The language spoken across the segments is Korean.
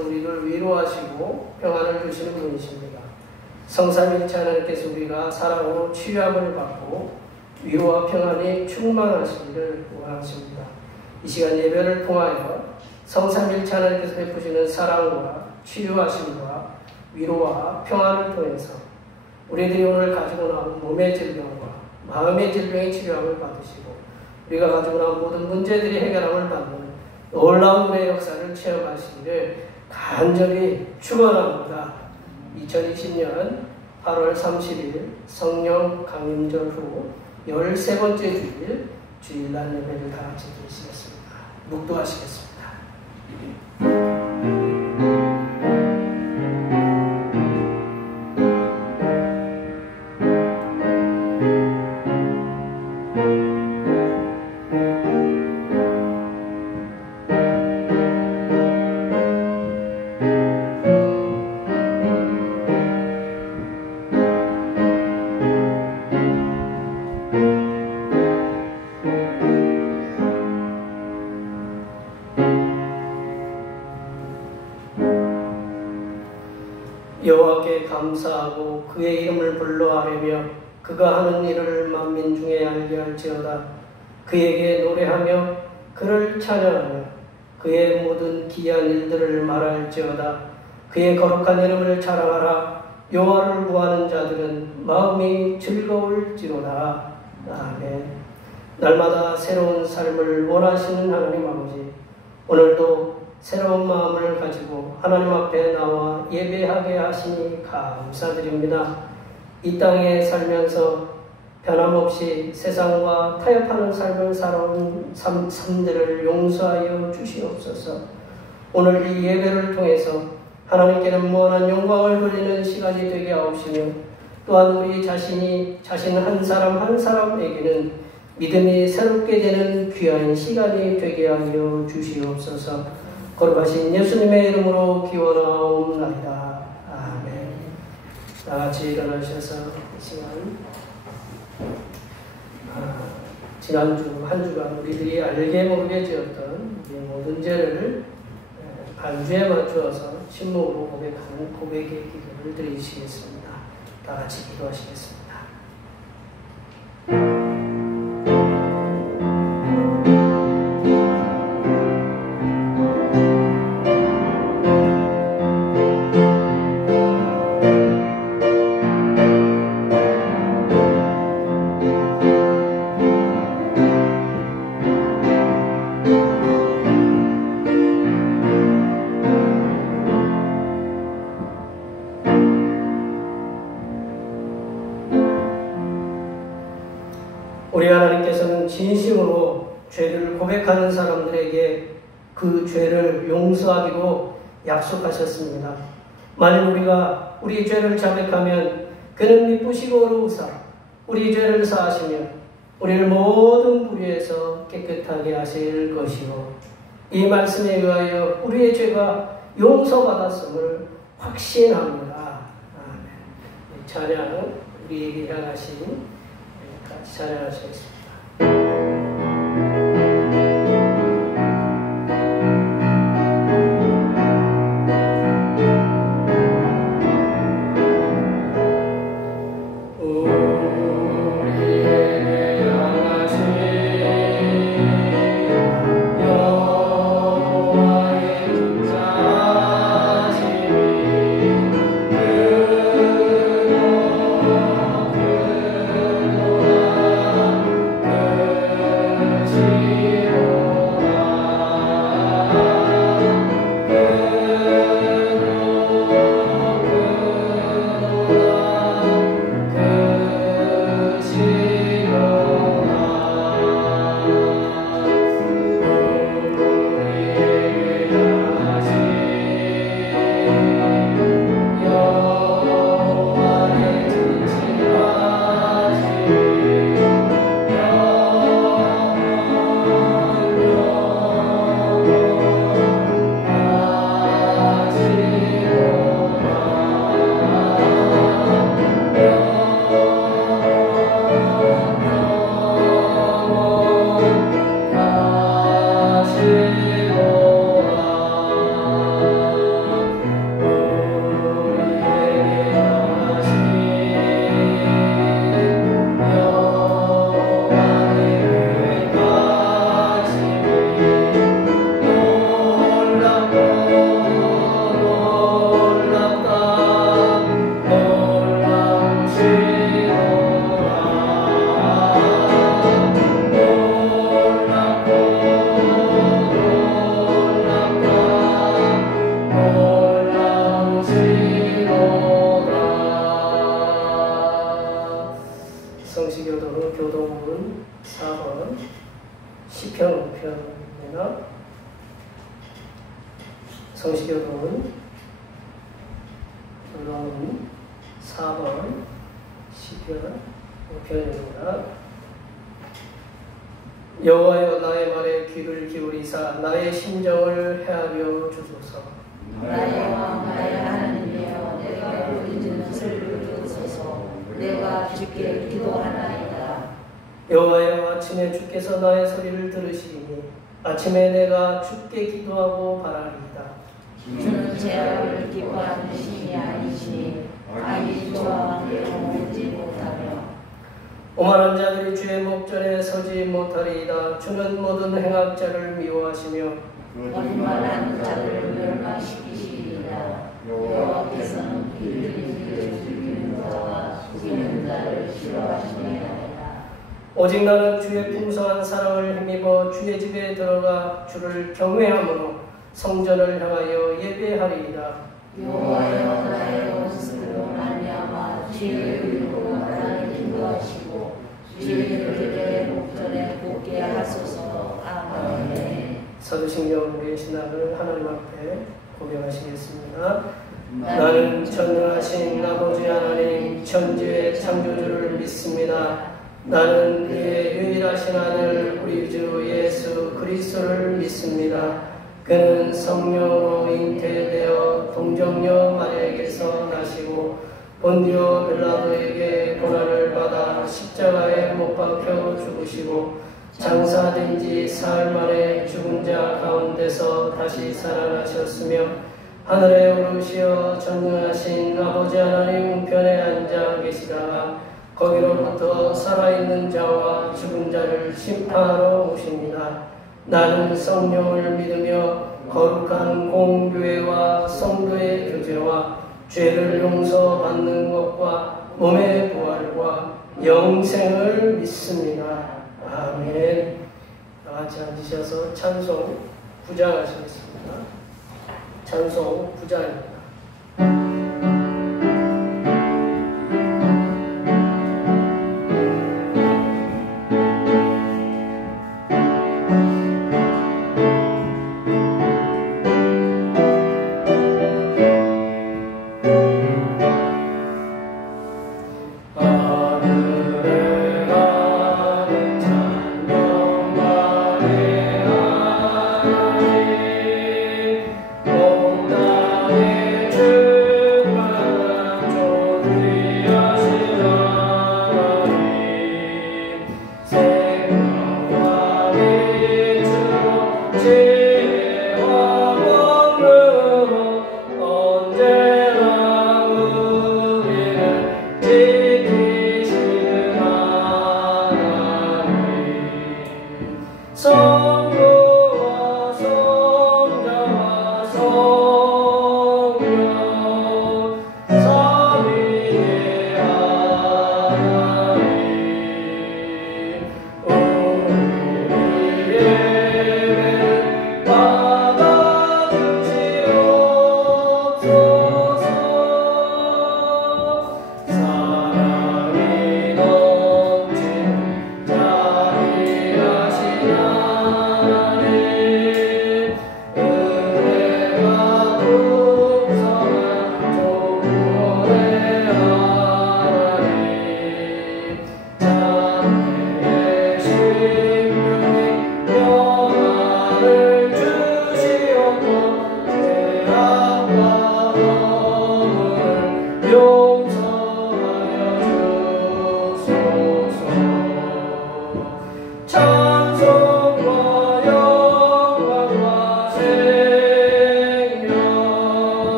우리를 위로하시고 평안을 주시는 분이십니다. 성삼일체 하나님께서 우리가 사랑으로 치유함을 받고 위로와 평안이 충만하시기를 원하십니다. 이 시간 예배를 통하여 성삼일체 하나님께서 베푸시는 사랑과 치유하심과 위로와 평안을 통해서 우리들이 오늘 가지고 나온 몸의 질병과 마음의 질병의 치료함을 받으시고 우리가 가지고 나온 모든 문제들이 해결함을 받는 놀라운 은혜의 역사를 체험하시기를 간절히 축원합니다. 2020년 8월 30일 성령 강림절 후 13번째 주일 주일날 예배를 다 같이 드리시겠습니다. 묵도하시겠습니다. 여호와께 감사하고 그의 이름을 불러아뢰며 그가 하는 일을 만민 중에 알게 할지어다. 그에게 노래하며 그를 찬양하며 그의 모든 기이한 일들을 말할지어다. 그의 거룩한 이름을 자랑하라. 여호와를 구하는 자들은 마음이 즐거울지로다. 아멘. 날마다 새로운 삶을 원하시는 하나님 아버지, 오늘도 새로운 마음을 가지고 하나님 앞에 나와 예배하게 하시니 감사드립니다. 이 땅에 살면서 변함없이 세상과 타협하는 삶을 살아온 삶들을 용서하여 주시옵소서. 오늘 이 예배를 통해서 하나님께는 무한한 영광을 돌리는 시간이 되게 하옵시며 또한 우리 자신 한 사람 한 사람에게는 믿음이 새롭게 되는 귀한 시간이 되게 하여 주시옵소서. 거룩하신 예수님의 이름으로 기원하옵나이다. 아멘. 다같이 일어나셔서 이 시간 지난주 한 주간 우리들이 알게 모르게 지었던 이 모든 죄를 반주에 맞추어서 침묵으로 고백하는 고백의 기도를 드리시겠습니다. 다같이 기도하시겠습니다. 우리 하나님께서는 진심으로 죄를 고백하는 사람들에게 그 죄를 용서하기로 약속하셨습니다. 만일 우리가 우리 죄를 자백하면 그는 미쁘시고 어루우사 우리 죄를 사하시며 우리를 모든 불의에서 깨끗하게 하실 것이요 이 말씀에 의하여 우리의 죄가 용서받았음을 확신합니다. 아멘. 찬양 우리에게 향하신 같이 찬양하시겠습니다. 여러분 4번 시편 5편입니다. 여호와여 나의 말에 귀를 기울이사 나의 심정을 헤아려 주소서. 나의 왕 나의 하나님이여 내가 부르짖는 소리를 들으소서. 내가 주께 기도하나이다. 여호와여 아침에 주께서 나의 소리를 들으시리니 아침에 내가 주께 기도하고 바라리이다. 주는 죄악을 기뻐하는 신이 아니시니 악이 저와 함께 머물지 못하며 오만한 자들이 주의 목전에 서지 못하리이다. 주는 모든 행악자를 미워하시며 거짓말하는 자들을 멸망시키시리이다. 여호와께서는 이들을 죽이는 자와 죽이는 자를 싫어하시느니라. 오직 나는 주의 풍성한 사랑을 힘입어 주의 집에 들어가 주를 경외함으로 성전을 향하여 예배하리이다. 여호와여 나의 원수로 말미암아 죄를 일고 나를 인도하시고 죄인들의 목전에 복게 하소서. 아멘. 서두신경 우리의 신앙을 하나님 앞에 고백하시겠습니다. 나는 전능하신 아버지 하나님 천지의 창조주를 믿습니다. 나는 그의 유일하신 아들 우리 주 예수 그리스도를 믿습니다. 그는 성령으로 잉태되어 동정녀 마리아에게서 나시고 본디오 빌라도에게 고난을 받아 십자가에 못 박혀 죽으시고 장사된 지 사흘 만에 죽은 자 가운데서 다시 살아나셨으며 하늘에 오르시어 전능하신 아버지 하나님 우편에 앉아 계시다가 거기로부터 살아있는 자와 죽은 자를 심판하러 오십니다. 나는 성령을 믿으며 거룩한 공교회와 성도의 교제와 죄를 용서받는 것과 몸의 부활과 영생을 믿습니다. 아멘. 다 같이 앉으셔서 찬송 9장 하시겠습니다. 찬송 9장입니다. 온 나의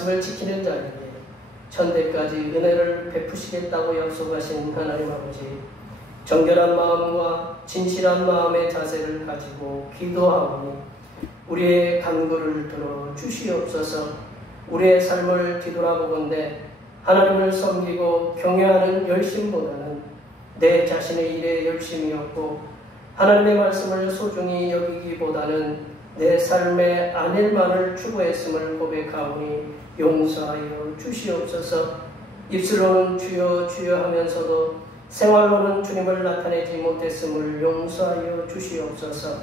말씀을 지키는 자에게 천대까지 은혜를 베푸시겠다고 약속하신 하나님 아버지, 정결한 마음과 진실한 마음의 자세를 가지고 기도하오니 우리의 간구를 들어 주시옵소서. 우리의 삶을 뒤돌아보건대 하나님을 섬기고 경외하는 열심보다는 내 자신의 일에 열심이었고 하나님의 말씀을 소중히 여기기보다는 내 삶의 안일만을 추구했음을 고백하오니 용서하여 주시옵소서. 입술로는 주여 주여 하면서도 생활로는 주님을 나타내지 못했음을 용서하여 주시옵소서.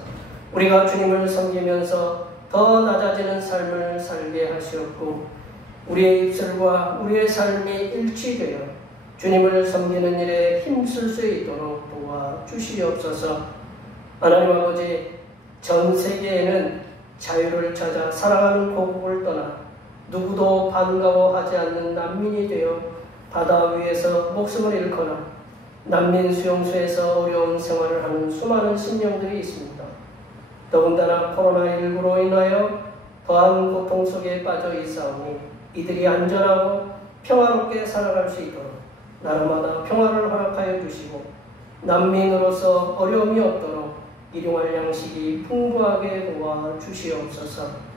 우리가 주님을 섬기면서 더 낮아지는 삶을 살게 하시옵고 우리의 입술과 우리의 삶이 일치되어 주님을 섬기는 일에 힘쓸 수 있도록 도와주시옵소서. 하나님 아버지, 전 세계에는 자유를 찾아 살아가는 고국을 떠나 누구도 반가워하지 않는 난민이 되어 바다 위에서 목숨을 잃거나 난민 수용소에서 어려운 생활을 하는 수많은 심령들이 있습니다. 더군다나 코로나19로 인하여 더한 고통 속에 빠져 있사오니 이들이 안전하고 평화롭게 살아갈 수 있도록 나라마다 평화를 허락하여 주시고 난민으로서 어려움이 없도록 일용할 양식이 풍부하게 도와주시옵소서.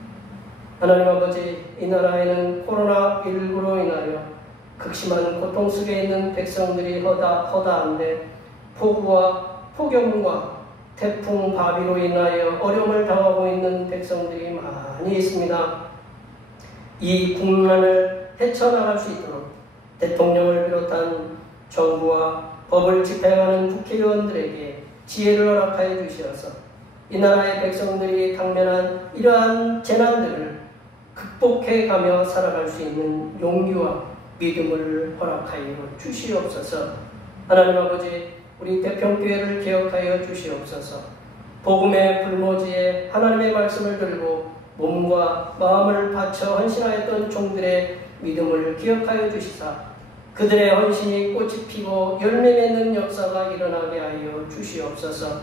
하나님 아버지, 이 나라에는 코로나19로 인하여 극심한 고통 속에 있는 백성들이 허다한데 폭우와 폭염과 태풍 바비로 인하여 어려움을 당하고 있는 백성들이 많이 있습니다. 이 국난을 헤쳐나갈 수 있도록 대통령을 비롯한 정부와 법을 집행하는 국회의원들에게 지혜를 허락하여 주시어서 이 나라의 백성들이 당면한 이러한 재난들을 극복해가며 살아갈 수 있는 용기와 믿음을 허락하여 주시옵소서. 하나님 아버지, 우리 대평교회를 기억하여 주시옵소서. 복음의 불모지에 하나님의 말씀을 들고 몸과 마음을 바쳐 헌신하였던 종들의 믿음을 기억하여 주시사 그들의 헌신이 꽃이 피고 열매 맺는 역사가 일어나게 하여 주시옵소서.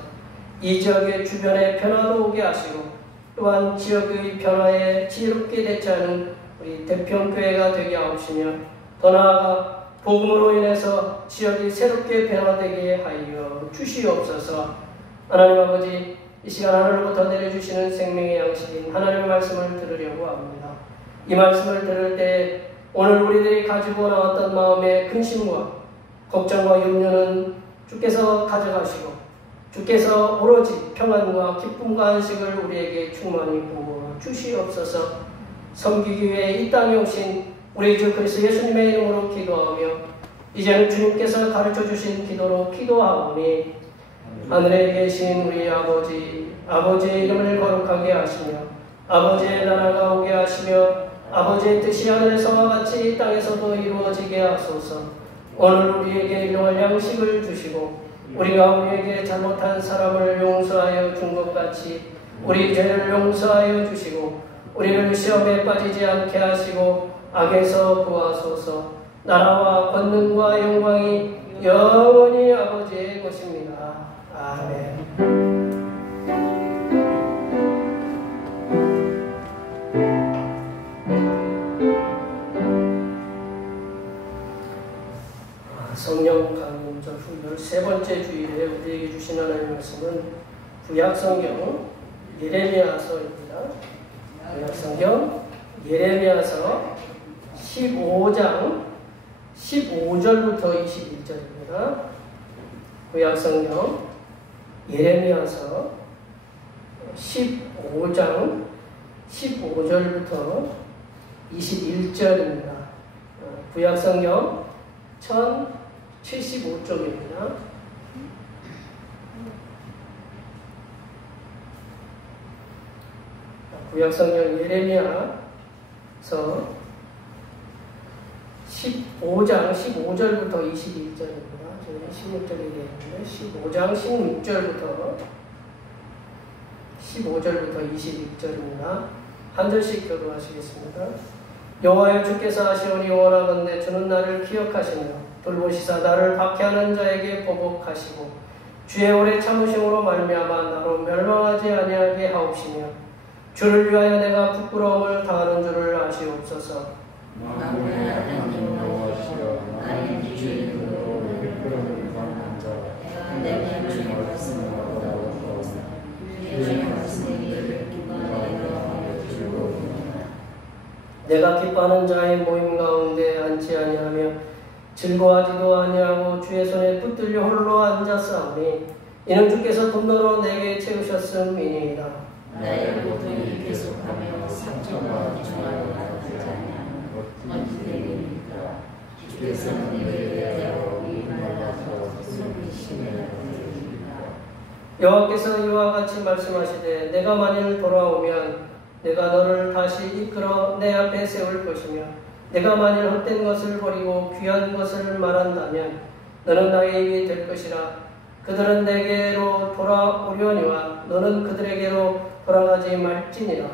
이 지역의 주변에 변화도 오게 하시고 또한 지역의 변화에 지혜롭게 대처하는 우리 대평교회가 되게 하옵시며 더 나아가 복음으로 인해서 지역이 새롭게 변화되게 하여 주시옵소서. 하나님 아버지, 이 시간 하늘로부터 내려주시는 생명의 양식인 하나님의 말씀을 들으려고 합니다. 이 말씀을 들을 때 오늘 우리들이 가지고 나왔던 마음의 근심과 걱정과 염려는 주께서 가져가시고 주께서 오로지 평안과 기쁨과 안식을 우리에게 충만히 부어 주시옵소서. 섬기기 위해 이 땅에 오신 우리 주 그리스도 예수님의 이름으로 기도하며 이제는 주님께서 가르쳐 주신 기도로 기도하오니 하늘에 계신 우리 아버지, 아버지의 이름을 거룩하게 하시며 아버지의 나라가 오게 하시며 아버지의 뜻이 하늘에서와 같이 이 땅에서도 이루어지게 하소서. 오늘 우리에게 일용할 양식을 주시고 우리가 우리에게 잘못한 사람을 용서하여 준 것 같이 우리 죄를 용서하여 주시고 우리를 시험에 빠지지 않게 하시고 악에서 구하소서. 나라와 권능과 영광이 영원히 아버지의 것입니다. 아멘. 성령 강림절 후 13번째 주일에 우리에게 주신 하나님의 말씀은 구약성경 예레미야서입니다. 구약성경 예레미야서 15장 15절부터 21절입니다. 구약성경 예레미야서 15장 15절부터 21절입니다. 구약성경 1075쪽입니다. 구약성경 예레미야서 15장 15절부터 21절입니다. 저는 16절에 되어 있는데 15장 15절부터 21절입니다. 한 절씩 교도하시겠습니다. 여호와여, 주께서 하시오니 원하건대 주는 나를 기억하시며 돌보시사 나를 박해하는 자에게 보복하시고 주의 오래 참으심으로 말미암아 나로 멸망하지 아니하게 하옵시며 주를 위하여 내가 부끄러움을 당하는 줄을 아시옵소서. 만군의 하나님 여호와시여 나의 주인으로 일컬음을 받는 자 내가 주의 말씀을 받아오고 주의 말씀이 내게 기뻐하여 즐거우니라. 내가 기뻐하는 자의 모임 가운데 앉지 아니하며 즐거워하지도 아니하고 주의 손에 붙들려 홀로 앉았사오니 이는 주께서 분노로 내게 채우셨음이니이다. 나의 고통이 계속하며 상처가 중하여 가지 아니하며 어찌 되리까. 주께서는 내게 대하여 일어나서 속이 심해하리이다. 여호와께서 이와 같이 말씀하시되 내가 만일 돌아오면 내가 너를 다시 이끌어 내 앞에 세울 것이며 내가 만일 헛된 것을 버리고 귀한 것을 말한다면 너는 나의 입이 될 것이라. 그들은 내게로 돌아오려니와 너는 그들에게로 돌아가지 말지니라.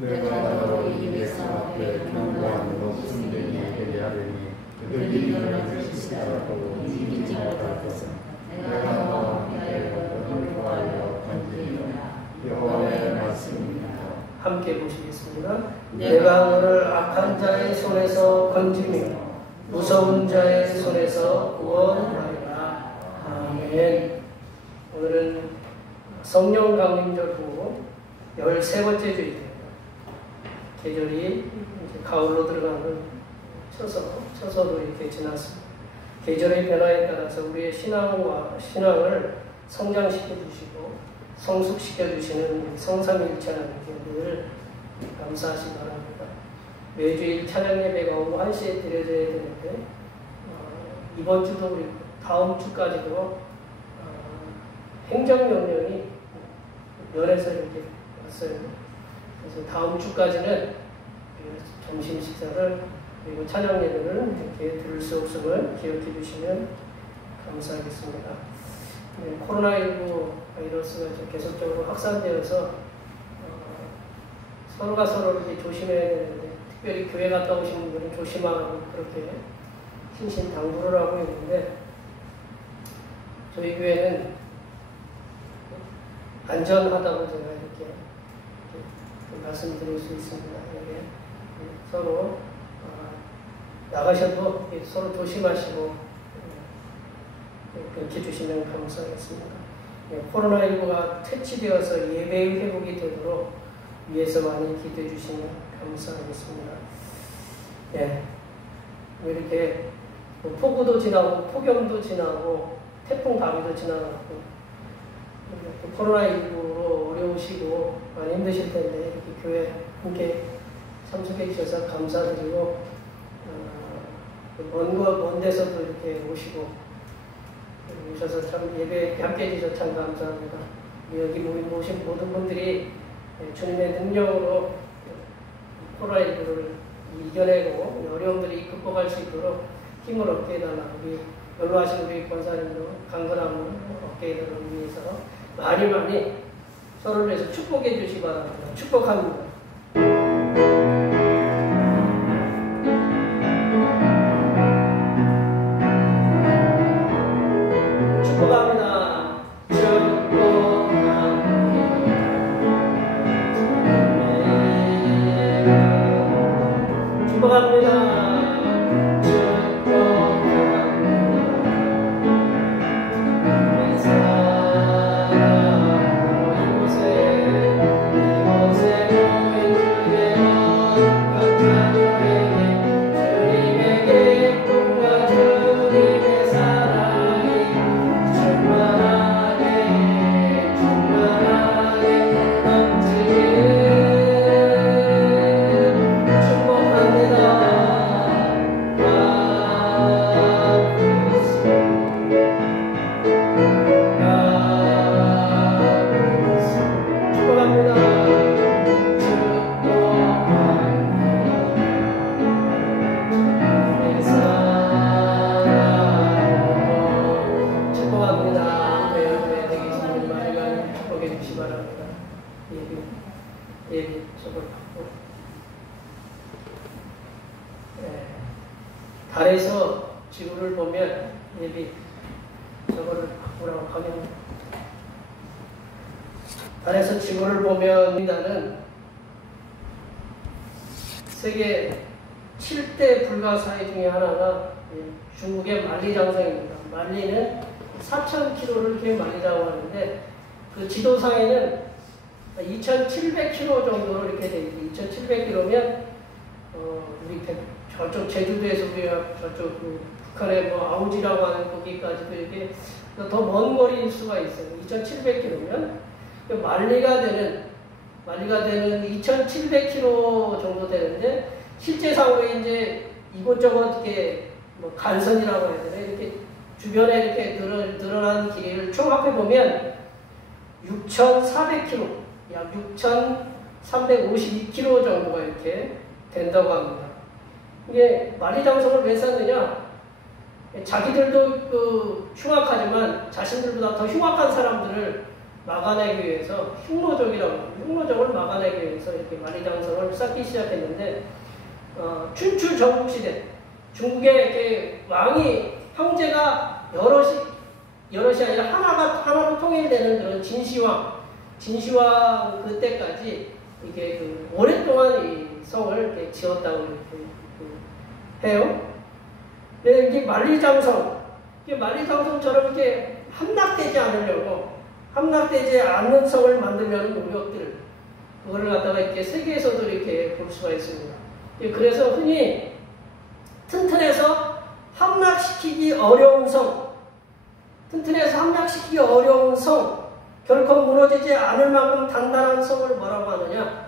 내가 너로 이 백성 앞에 경고한 높은 데에 되게 하리니 그들이 너를 실시하고 이기지 못할 것은 내가 너와 함께 너를 구하여 건지리라. 여호와의 말씀입니다. 함께 보시겠습니다. 내가 너를 악한 자의 손에서 건지며 무서운 자의 손에서 구원하리라. 아멘. 오늘은 성령 강림절후 13번째 주일입니다. 계절이 이제 가을로 들어가는 처서도 이렇게 지났습니다. 계절의 변화에 따라서 우리의 신앙을 성장시켜 주시고 성숙시켜 주시는 성삼일체 하나님께 늘 감사하시기 바랍니다. 매주일 찬양 예배가 오후 1시에 드려져야 되는데 이번 주도 그리고 다음 주까지도 행정명령이 면에서 이렇게 왔어요. 그래서 다음 주까지는 점심 식사를 그리고 찬양 예배를 이렇게 들을 수 없음을 기억해 주시면 감사하겠습니다. 네, 코로나19 바이러스가 계속적으로 확산되어서 서로가 서로를 이렇게 조심해야 되는데 특별히 교회 갔다 오신 분들은 조심하라고 그렇게 신신당부를 하고 있는데 저희 교회는 안전하다고 제가 이렇게 말씀드릴 수 있습니다. 서로 나가셔도 서로 조심하시고 그렇게 해주시면 감사하겠습니다. 코로나19가 퇴치되어서 예배의 회복이 되도록 위에서 많이 기도해 주시면 감사하겠습니다. 네. 이렇게 폭우도 지나고 폭염도 지나고 태풍 바위도 지나가고 코로나19로 어려우시고 많이 힘드실 텐데 이렇게 교회 함께 참석해 주셔서 감사드리고 먼 데서도 이렇게 오시고 오셔서 참 예배 함께 해주셔서 참 감사합니다. 여기 모신 모든 분들이 주님의 능력으로 코로나19를 이겨내고 어려움들이 극복할 수 있도록 힘을 얻게 해달라고 우리 연로하신 우리 권사님도 강건함을 얻게 해달라고 위해서 많이 서로를 위해서 축복해 주시기 바랍니다. 축복합니다. 축복합니다. 축복합니다. 달에서 지구를 보면 예비 저거를 바꾸라고 하면 달에서 지구를 보면 우리나라는 세계 7대 불가사의 중에 하나가 중국의 만리장성입니다. 만리는 4,000km를 이렇게 만리라고 하는데 그 지도상에는 2,700km 정도로 이렇게 돼 있고 2,700km면 우리 저쪽 제주도에서 우리가 저쪽 그 북한의 뭐 아우지라고 하는 거기까지도 이게 더 먼 거리일 수가 있어요. 2,700km면 만리가 되는 2,700km 정도 되는데 실제상으로 이제 이곳저곳 이렇게 뭐 간선이라고 해야 되나 이렇게 주변에 이렇게 늘어난 길이를 총합해 보면 6,400km, 약 6,352km 정도가 이렇게 된다고 합니다. 이게 만리장성을 왜 쌓느냐? 자기들도 그 흉악하지만 자신들보다 더 흉악한 사람들을 막아내기 위해서 흉노적을 막아내기 위해서 이렇게 만리장성을 쌓기 시작했는데 춘추 전국시대 중국의 이렇게 왕이 형제가 여럿이 아니라 하나로 통일되는 그런 진시황 그때까지 이게 그 오랫동안 이 성을 이렇게 지었다고 이렇게 해요. 근데 이게 만리장성처럼 이렇게 함락되지 않는 성을 만들려는 노력들, 그거를 갖다가 이렇게 세계에서도 이렇게 볼 수가 있습니다. 그래서 흔히 튼튼해서 함락시키기 어려운 성, 결코 무너지지 않을 만큼 단단한 성을 뭐라고 하느냐?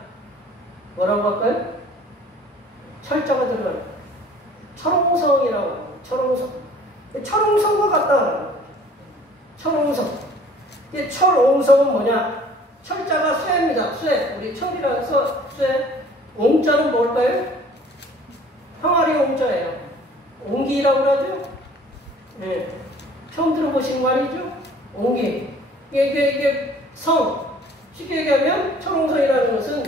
뭐라고 할까요? 철자가 들어가는 철옹성이라고 합니다. 철옹성과 같다. 철옹성은 뭐냐? 철자가 쇠입니다. 우리 철이라고 해서 쇠. 옹자는 뭘까요? 항아리 옹자예요. 옹기라고 하죠? 네. 처음 들어보신 말이죠? 옹기. 이게 성. 쉽게 얘기하면 철옹성이라는 것은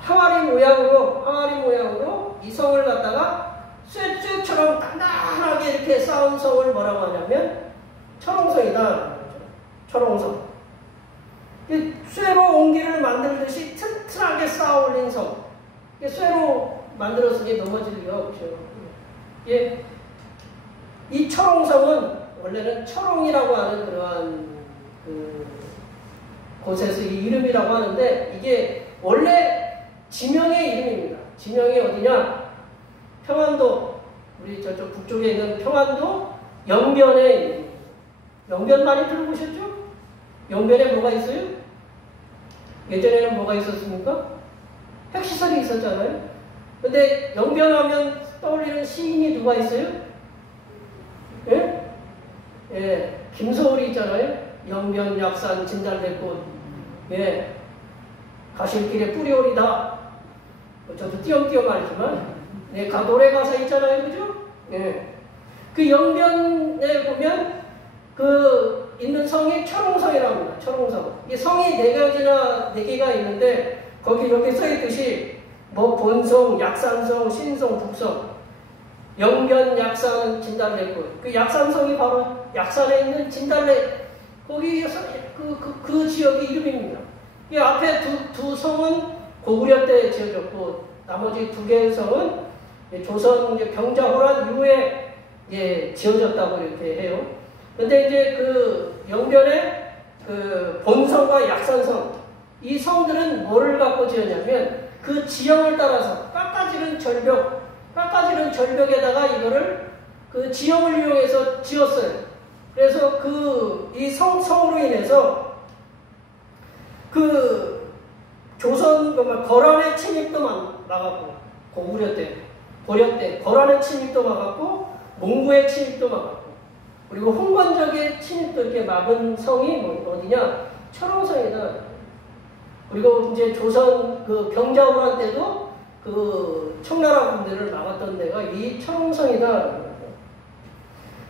항아리 모양으로 이 성을 갖다가 쇠줄처럼 단단하게 이렇게 쌓은 성을 뭐라고 하냐면 철옹성이다. 철옹성. 쇠로 옹기를 만들듯이 튼튼하게 쌓아 올린 성. 쇠로 만들었으니 넘어질 리가 없죠. 이 철옹성은 원래는 철옹이라고 하는 그러한 그 곳에서 이 이름이라고 하는데 이게 원래 지명의 이름입니다. 지명이 어디냐? 평안도, 우리 저쪽 북쪽에 있는 평안도 영변의 이름입니다. 영변 많이 들어보셨죠? 영변에 뭐가 있어요? 예전에는 뭐가 있었습니까? 핵시설이 있었잖아요. 근데 영변하면 떠올리는 시인이 누가 있어요? 예, 김소울이 있잖아요. 영변, 약산, 진달래꽃. 예, 가실길에 뿌리오리다. 저도 띄엄띄엄 알지만, 네, 노래 가사 있잖아요, 그죠? 예, 그 영변에 보면 그 있는 성이 철옹성이라고 합니다. 철옹성. 이 성이 4개가 있는데 거기 이렇게 써있듯이 뭐 본성, 약산성, 신성, 북성, 영변, 약산, 진달래꽃. 그 약산성이 바로 약산에 있는 진달래, 거기에서 그 지역의 이름입니다. 이 앞에 두 성은 고구려 때 지어졌고 나머지 2개의 성은 조선 병자호란 이후에 지어졌다고 이렇게 해요. 근데 이제 그 영변의 그 본성과 약산성, 이 성들은 뭐를 갖고 지었냐면 그 지형을 따라서 깎아지는 절벽에다가 이거를 그 지형을 이용해서 지었어요. 그래서 이 성으로 인해서 그 조선 거란의 침입도 막았고, 고구려 때, 고려 때 거란의 침입도 막았고, 몽고의 침입도 막았고, 그리고 홍건적의 침입도 이렇게 막은 성이 어디냐? 철옹성이다. 그리고 이제 조선 그 병자호란 때도 그 청나라 군대를 막았던 데가 이 철옹성이다.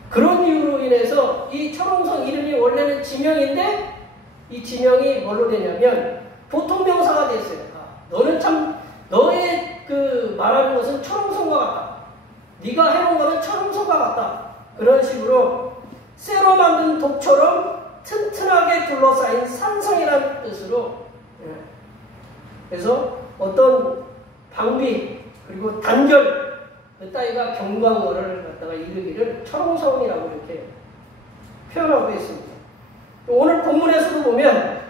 그런 이유로 인해서 이 철옹성 이름이 원래는 지명인데 이 지명이 뭘로 되냐면 보통명사가 됐어요. 너는 참, 너의 그 말하는 것은 철옹성과 같다. 네가 해놓은 거는 철옹성과 같다. 그런 식으로 쇠로 만든 독처럼 튼튼하게 둘러싸인 산성이라는 뜻으로, 그래서 어떤 방비, 그리고 단결, 그 따위가 경광어를 갖다가 이르기를 철옹성이라고 이렇게 표현하고 있습니다. 오늘 본문에서도 보면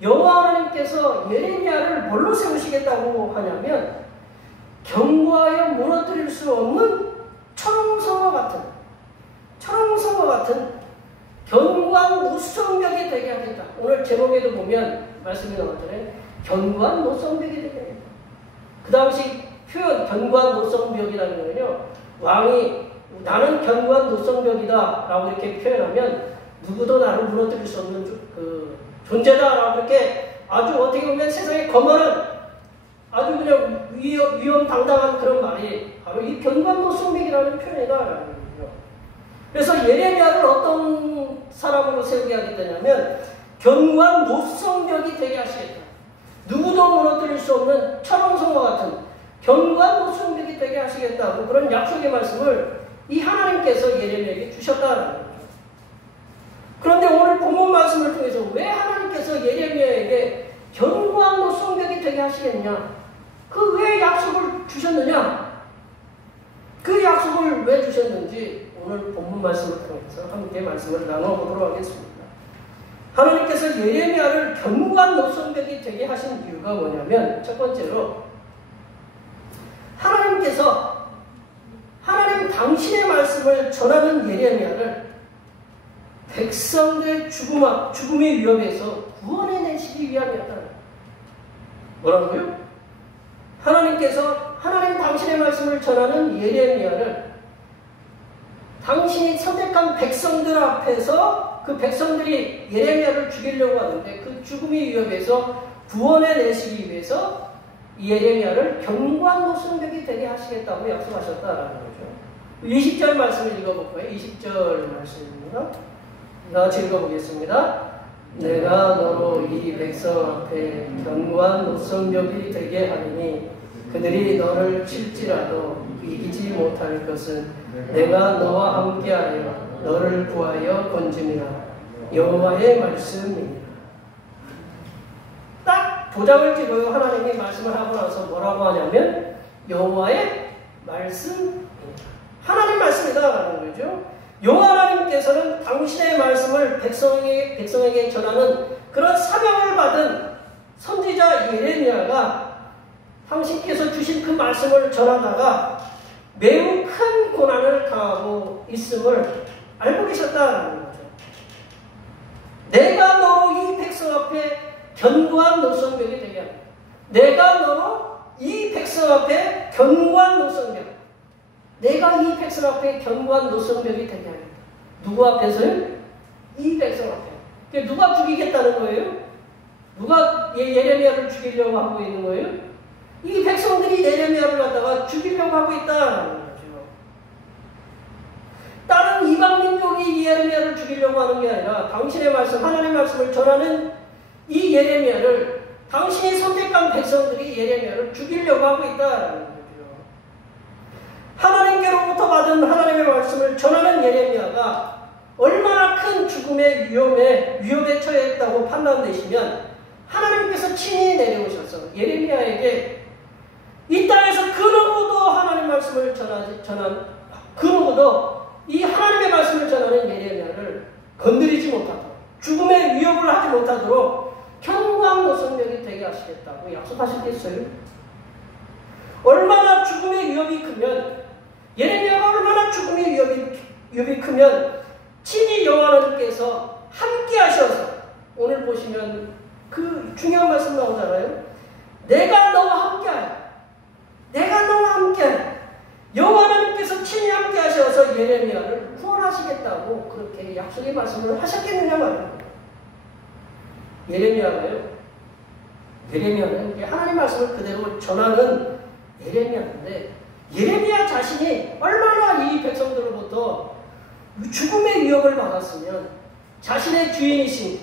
여호와 하나님께서 예레미야를 뭘로 세우시겠다고 하냐면 견고하여 무너뜨릴 수 없는 철옹성과 같은 견고한 무성벽이 되게 하겠다. 오늘 제목에도 보면 말씀이 나왔잖아요. 견고한 무성벽이 되게 하겠다. 그 당시 표현 견고한 노성벽이라는 거는요, 왕이 나는 견고한 노성벽이다 라고 이렇게 표현하면 누구도 나를 무너뜨릴 수 없는 그 존재다 라고 이렇게 아주 어떻게 보면 세상에 거만한 아주 그냥 위험당당한 그런 말이 바로 이 견고한 노성벽이라는 표현이다라는 거죠. 그래서 예레미야를 어떤 사람으로 세우게 하겠다냐면 견고한 노성벽이 되게 하시겠다. 누구도 무너뜨릴 수 없는 철옹성과 같은 견고한 노성벽이 되게 하시겠다고 그런 약속의 말씀을 이 하나님께서 예레미야에게 주셨다는 거죠. 그런데 오늘 본문 말씀을 통해서 왜 하나님께서 예레미야에게 견고한 노성벽이 되게 하시겠냐? 그 왜 약속을 주셨느냐? 그 약속을 왜 주셨는지 오늘 본문 말씀을 통해서 함께 말씀을 나눠보도록 하겠습니다. 하나님께서 예레미야를 견고한 노성벽이 되게 하신 이유가 뭐냐면 첫 번째로 하나님께서 하나님 당신의 말씀을 전하는 예레미야를 백성들의 죽음의 위협에서 구원해내시기 위함이었다. 뭐라고요? 하나님께서 하나님 당신의 말씀을 전하는 예레미야를 당신이 선택한 백성들 앞에서 그 백성들이 예레미야를 죽이려고 하는데 그 죽음의 위협에서 구원해내시기 위해서 예레미야를 견고한 노성벽이 되게 하시겠다고 약속하셨다라는 거죠. 20절 말씀을 읽어볼까요? 20절 말씀입니다. 같이 읽어보겠습니다. 내가 너로 이 백성 앞에 견고한 노성벽이 되게 하리니 그들이 너를 칠지라도 이기지 못할 것은 내가 너와 함께하여 너를 구하여 건짐이라 여호와의 말씀이니라. 딱 도장을 찍어요. 하나님이 말씀을 하고 나서 뭐라고 하냐면 여호와의 말씀이니라. 하나님 말씀이다라는 거죠. 여호와 하나님께서는 당신의 말씀을 백성에게 전하는 그런 사명을 받은 선지자 예레미야가 당신께서 주신 그 말씀을 전하다가 매우 큰 고난을 당하고 있음을 알고 계셨다는 거죠. 내가 너로 이 백성 앞에 견고한 노성벽이 되게 합니다. 내가 너로 이 백성 앞에 견고한 노성벽. 내가 이 백성 앞에 견고한 노성벽이 되게 합니다. 누구 앞에서요? 이 백성 앞에. 누가 죽이겠다는 거예요? 누가 예레미야를 죽이려고 하고 있는 거예요? 이 백성들이 예레미야를 갖다가 죽이려고 하고 있다는 거죠. 다른 이방 민족이 예레미야를 죽이려고 하는 게 아니라 당신의 말씀, 하나님의 말씀을 전하는 이 예레미야를 당신이 선택한 백성들이 예레미야를 죽이려고 하고 있다는 거죠. 하나님께로부터 받은 하나님의 말씀을 전하는 예레미야가 얼마나 큰 죽음의 위협에 처했다고 판단되시면 하나님께서 친히 내려오셔서 예레미야에게 이 땅에서 그 누구도 하나님 말씀을 전한 그 누구도 이 하나님의 말씀을 전하는 예레미야를 건드리지 못하도록 죽음의 위협을 하지 못하도록 견고한 노성벽이 되게 하시겠다고 약속하셨겠어요? 얼마나 죽음의 위협이 크면 예레미야가 얼마나 죽음의 위협이 크면 친히 여호와 하나님께서 함께 하셔서 오늘 보시면 그 중요한 말씀 나오잖아요. 내가 너와 함께하여 내가 너와 함께하여 여호와 하나님께서 친히 함께 하셔서 예레미야를 구원하시겠다고 그렇게 약속의 말씀을 하셨겠느냐 말입니다. 예레미야는 하나님 말씀을 그대로 전하는 예레미야인데 예레미야 자신이 얼마나 이 백성들로부터 죽음의 위협을 받았으면 자신의 주인이신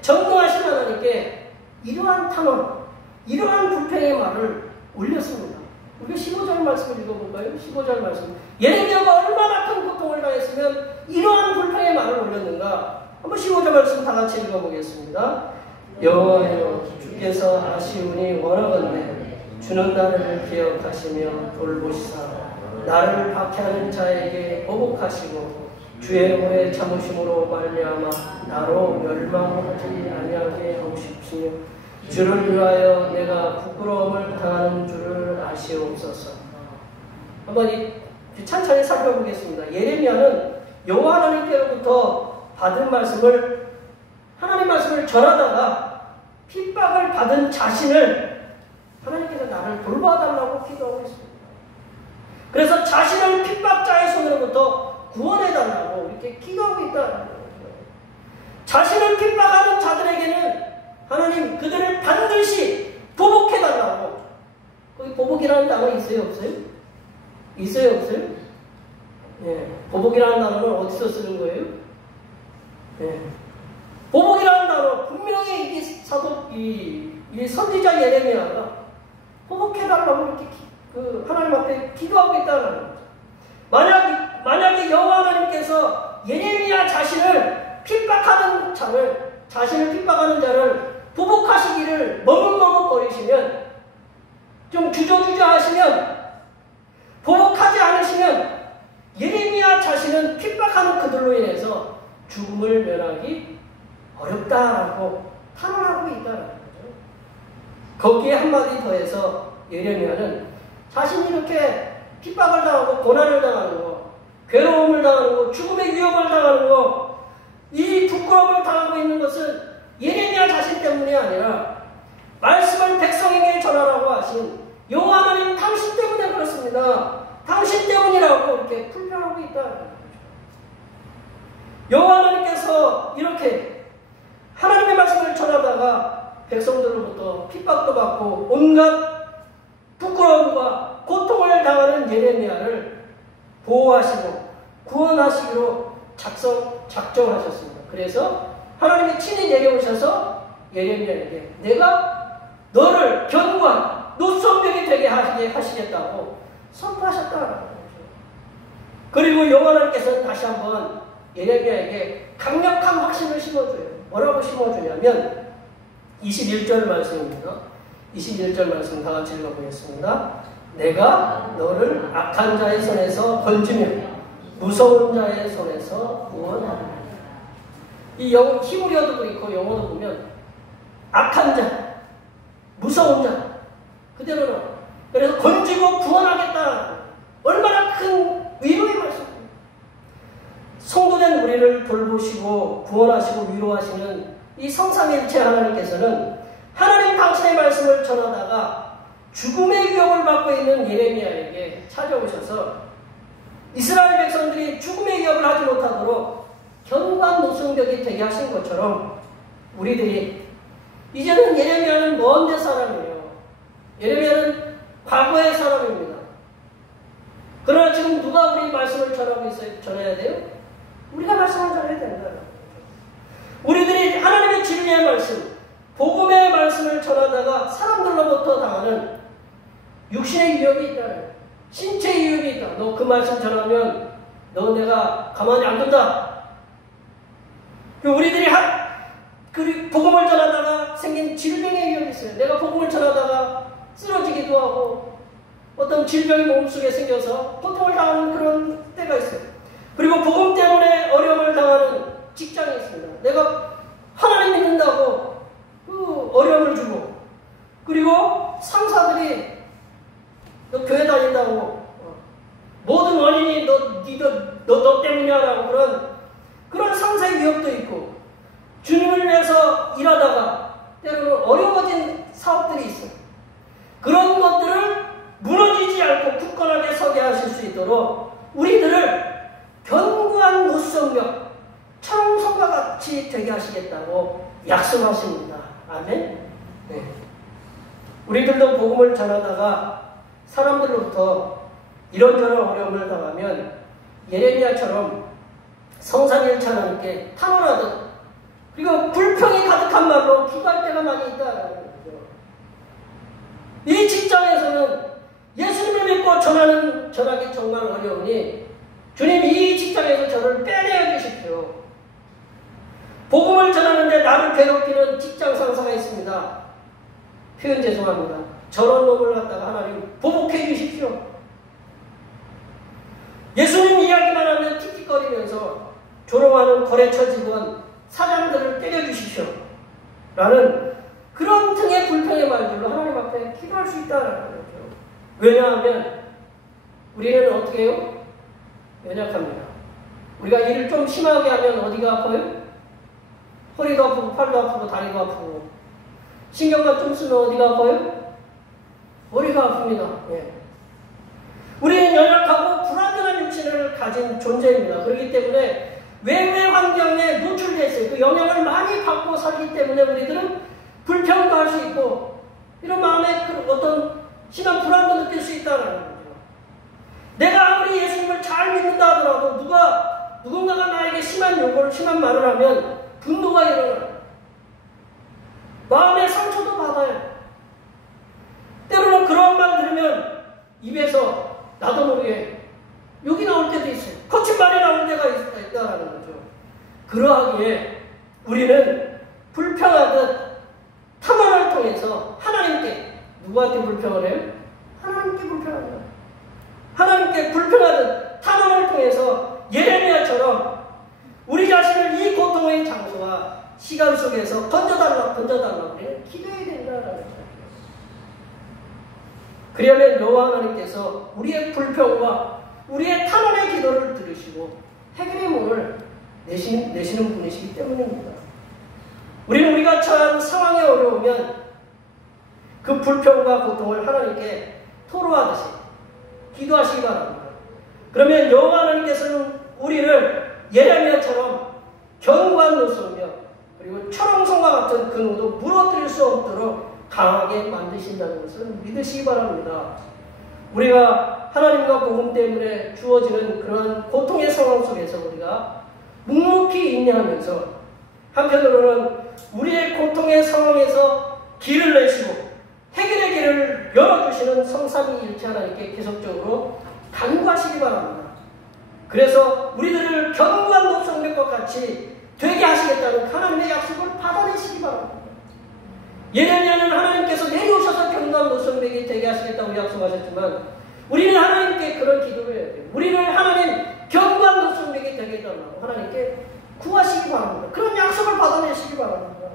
전능하신 하나님께 이러한 탄원, 이러한 불평의 말을 올렸습니다. 우리가 15절 말씀을 읽어볼까요? 15절 말씀. 예레미야가 얼마나 큰 고통을 당했으면 이러한 불평의 말을 올렸는가? 한번 15절 말씀 다 같이 읽어보겠습니다. 여호와여 주께서 아시오니 원하건대 주는 나를 기억하시며 돌보시사 나를 박해하는 자에게 보복하시고 주의 오래 참으심으로 말미암아 나로 멸망하지 아니하게 하고 싶으시며 주를 위하여 내가 부끄러움을 당하는 줄을 아시옵소서. 한번 찬찬히 살펴보겠습니다. 예레미야는 여호와 하나님께로부터 받은 말씀을 하나님 말씀을 전하다가 핍박을 받은 자신을 하나님께서 나를 돌봐달라고 기도하고 있습니다. 그래서 자신을 핍박자의 손으로부터 구원해달라고 이렇게 기도하고 있다는 거예요. 자신을 핍박하는 자들에게는 하나님 그들을 반드시 보복해달라고. 거기 보복이라는 단어 있어요? 없어요? 있어요? 없어요? 예. 보복이라는 단어는 어디서 쓰는 거예요? 예. 보복이라는 단어 분명히 이 선지자 예레미야가 보복해달라고 이렇게 하나님 앞에 기도하고 있다는 거죠. 만약에 여호와 하나님께서 예레미야 자신을 핍박하는 자를 보복하시기를 머뭇머뭇거리시면, 좀 주저주저하시면, 보복하지 않으시면 예레미야 자신은 핍박하는 그들로 인해서 죽음을 면하기 어렵다라고 탄원하고 있다는 거죠. 거기에 한마디 더해서 예레미야는 자신이 이렇게 핍박을 당하고 고난을 당하는 거, 괴로움을 당하는 거, 죽음의 위협을 당하는 거, 이 부끄러움을 당하고 있는 것은 예레미야 자신 때문이 아니라 말씀을 백성에게 전하라고 하신 여호와 하나님 당신 때문에 그렇습니다. 당신 때문이라고 이렇게 풀명하고 있다는 거죠. 여호와 하나님께서 이렇게 하나님의 말씀을 전하다가 백성들로부터 핍박도 받고 온갖 부끄러움과 고통을 당하는 예레미야를 보호하시고 구원하시기로 작정하셨습니다. 그래서 하나님이 친히 내려오셔서 예레미야에게 내가 너를 견고한 노선벽이 되게 하시겠다고 선포하셨다는 거죠. 그리고 여호와 하나님께서는 다시 한번 예레미야에게 강력한 확신을 심어줘요. 뭐라고 심어주냐면 21절 말씀입니다. 21절 말씀 다 같이 읽어보겠습니다. 내가 너를 악한 자의 손에서 건지며 무서운 자의 손에서 구원하리라. 이 히브리어도 그렇고 영어도 보면 악한 자, 무서운 자 그대로 나와요. 그래서 건지고 구원하겠다. 얼마나 큰 위로의 말씀입니다. 성도된 우리를 돌보시고 구원하시고 위로하시는 이 성삼일체 하나님께서는 하나님 당신의 말씀을 전하다가 죽음의 위협을 받고 있는 예레미야에게 찾아오셔서 이스라엘 백성들이 죽음의 위협을 하지 못하도록 견고한 노성벽이 되게 하신 것처럼 우리들이 이제는 예레미야는 먼 데 사람이에요. 예레미야는 과거의 사람입니다. 그러나 지금 누가 우리 말씀을 전하고 있어요? 전해야 돼요? 우리가 말씀을 전해야 된다. 우리들이 하나님의 진리의 말씀, 복음의 말씀을 전하다가 사람들로부터 당하는 육신의 유혹이 있다. 신체의 유혹이 있다. 너 그 말씀 전하면 너 내가 가만히 안 둔다. 우리들이 복음을 전하다가 생긴 질병의 위험이 있어요. 내가 복음을 전하다가 쓰러지기도 하고 어떤 질병이 몸속에 생겨서 고통을 당하는 그런 때가 있어요. 그리고 복음 때문에 어려움을 당하는 직장이 있습니다. 내가 하나님 믿는다고 그 어려움을 주고, 그리고 상사들이 너 교회 다닌다고 모든 원인이 너 때문이야라고 그런 상사의 위협도 있고, 주님을 위해서 일하다가 때로는 어려워진 사업들이 있어요. 그런 것들을 무너지지 않고 굳건하게 서게 하실 수 있도록 우리들을 견고한 노성벽, 청성과 같이 되게 하시겠다고 약속하십니다. 아멘. 네. 우리들도 복음을 전하다가 사람들로부터 이런저런 어려움을 당하면 예레미야처럼 성삼일체 하나님께 탄원하듯, 그리고 불평이 가득한 말로 기도할 때가 많이 있다라는 거죠. 이 직장에서는 예수님을 믿고 전하기 정말 어려우니 주님 이 직장에서 저를 빼내어 주십시오. 복음을 전하는데 나를 괴롭히는 직장 상사가 있습니다. 표현 죄송합니다. 저런 놈을 갖다가 하나님 보복해 주십시오. 예수님 이야기만 하면 틱틱거리면서 조롱하는 거래처 직원, 사장들을 때려주십시오. 라는 그런 등의 불평의 말들로 하나님 앞에 기도할 수 있다는 거죠. 왜냐하면 우리는 어떻게 해요? 연약합니다. 우리가 일을 좀 심하게 하면 어디가 아파요? 허리도 아프고 팔도 아프고 다리도 아프고 신경만 좀 쓰면 어디가 아파요? 머리가 아픕니다. 예. 우리는 연약하고 불완전한 육신을 가진 존재입니다. 그렇기 때문에 외부의 환경에 노출되어 있어요. 그 영향을 많이 받고 살기 때문에 우리들은 불평도 할 수 있고 이런 마음에 어떤 심한 불안도 느낄 수 있다는 거죠. 내가 아무리 예수님을 잘 믿는다 하더라도 누군가가 나에게 심한 요구를, 심한 말을 하면 분노가 일어나요. 마음의 상처도 받아요. 때로는 그런 말 들으면 입에서 나도 모르게 욕이 나올 때도 있어요. 거친 말이 나올 때가 있다는 거죠. 그러하기에 우리는 불평하듯 탐험을 통해서 하나님께, 누구한테 불평을 해요? 하나님께 불평합니다. 하나님께 불평하듯 탐험을 통해서 예레미야처럼 우리 자신을 이 고통의 장소와 시간 속에서 건져달라 우리는 기도해야 된다는 거죠. 그러면 여호와 하나님께서 우리의 불평과 우리의 탄원의 기도를 들으시고 해결의 문을 내시는 분이시기 때문입니다. 우리는 우리가 처한 상황에 어려우면 그 불평과 고통을 하나님께 토로하듯이 기도하시기 바랍니다. 그러면 여호와 하나님께서는 우리를 예레미야처럼 견고한 노소며 그리고 철옹성과 같은 근호도 무너뜨릴 수 없도록 강하게 만드신다는 것을 믿으시기 바랍니다. 우리가 하나님과 복음 때문에 주어지는 그런 고통의 상황 속에서 우리가 묵묵히 인내하면서 한편으로는 우리의 고통의 상황에서 길을 내시고 해결의 길을 열어주시는 성삼위일체 하나님께 계속적으로 간구하시기 바랍니다. 그래서 우리들을 견고한 노성맥과 같이 되게 하시겠다는 하나님의 약속을 받아내시기 바랍니다. 예레미야는 하나님께서 내려오셔서 견고한 노성맥이 되게 하시겠다고 약속하셨지만 우리는 하나님께 그런 기도를 해야 돼요. 우리는 하나님 견고한 노성맥이 되게 해달라고 하나님께 구하시기 바랍니다. 그런 약속을 받아내시기 바랍니다.